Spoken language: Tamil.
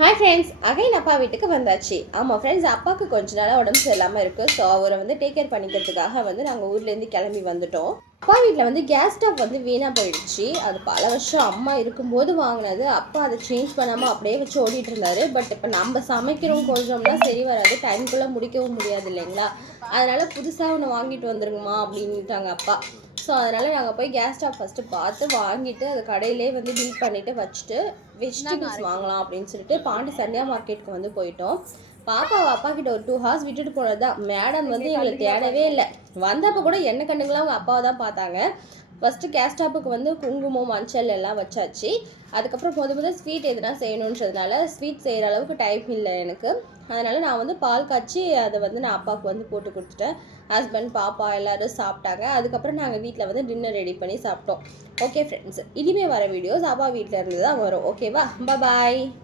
ஹாய் ஃப்ரெண்ட்ஸ், அகைன் அப்பா வீட்டுக்கு வந்தாச்சு. ஆமாம் ஃப்ரெண்ட்ஸ், அப்பாவுக்கு கொஞ்ச நாளாக உடம்பு சரியில்லாமல் இருக்குது. ஸோ அவரை டேக் கேர் பண்ணிக்கிறதுக்காக நாங்கள் ஊர்லேருந்து கிளம்பி வந்துட்டோம். அப்பா வீட்டில் கேஸ் ஸ்டவ் வீணாக போயிடுச்சு. அது பல வருஷம் அம்மா இருக்கும்போது வாங்கினது. அப்பா அதை சேஞ்ச் பண்ணாமல் அப்படியே வச்சு ஓடிட்டு இருந்தார். பட் இப்போ நம்ம சமைக்கிறோம் கொஞ்சம்னா சரி வராது, டைம்குள்ளே முடிக்கவும் முடியாது இல்லைங்களா? அதனால் புதுசாக ஒன்று வாங்கிட்டு வந்துருங்கம்மா அப்படின்ட்டாங்க அப்பா. ஸோ அதனால் நாங்கள் போய் கேஸ் ஸ்டவ் ஃபஸ்ட்டு பார்த்து வாங்கிட்டு அது கடையிலே பில் பண்ணிவிட்டு வச்சுட்டு வெஜிடபிள்ஸ் வாங்கலாம் அப்படின்னு சொல்லிட்டு பாண்டி சன்யா மார்க்கெட்டுக்கு போயிட்டோம். பாப்பாவை அப்பா கிட்ட ஒரு 2 ஹார்ஸ் விட்டுட்டு போனது தான். மேடம் எங்களை தேடவே இல்லை. வந்தப்போ கூட என்ன கண்ணுங்களாம் அவங்க அப்பாவை தான் பார்த்தாங்க. ஃபஸ்ட்டு கேஸ் ஸ்டவ்வுக்கு குங்குமம் மஞ்சள் எல்லாம் வச்சாச்சு. அதுக்கப்புறம் முதல் ஸ்வீட் எதுனா செய்யணுன்றதுனால ஸ்வீட் செய்கிற அளவுக்கு டைம் இல்லை எனக்கு. அதனால் நான் பால் காய்ச்சி அதை நான் அப்பாவுக்கு போட்டு கொடுத்துட்டேன். ஹஸ்பண்ட் பாப்பா எல்லோரும் சாப்பிட்டாங்க. அதுக்கப்புறம் நாங்கள் வீட்டில் டின்னர் ரெடி பண்ணி சாப்பிட்டோம். ஓகே ஃப்ரெண்ட்ஸ், இனிமேல் வர வீடியோஸ் அப்பா வீட்டில் இருந்து தான் வரும். ஓகேவா? பாய்.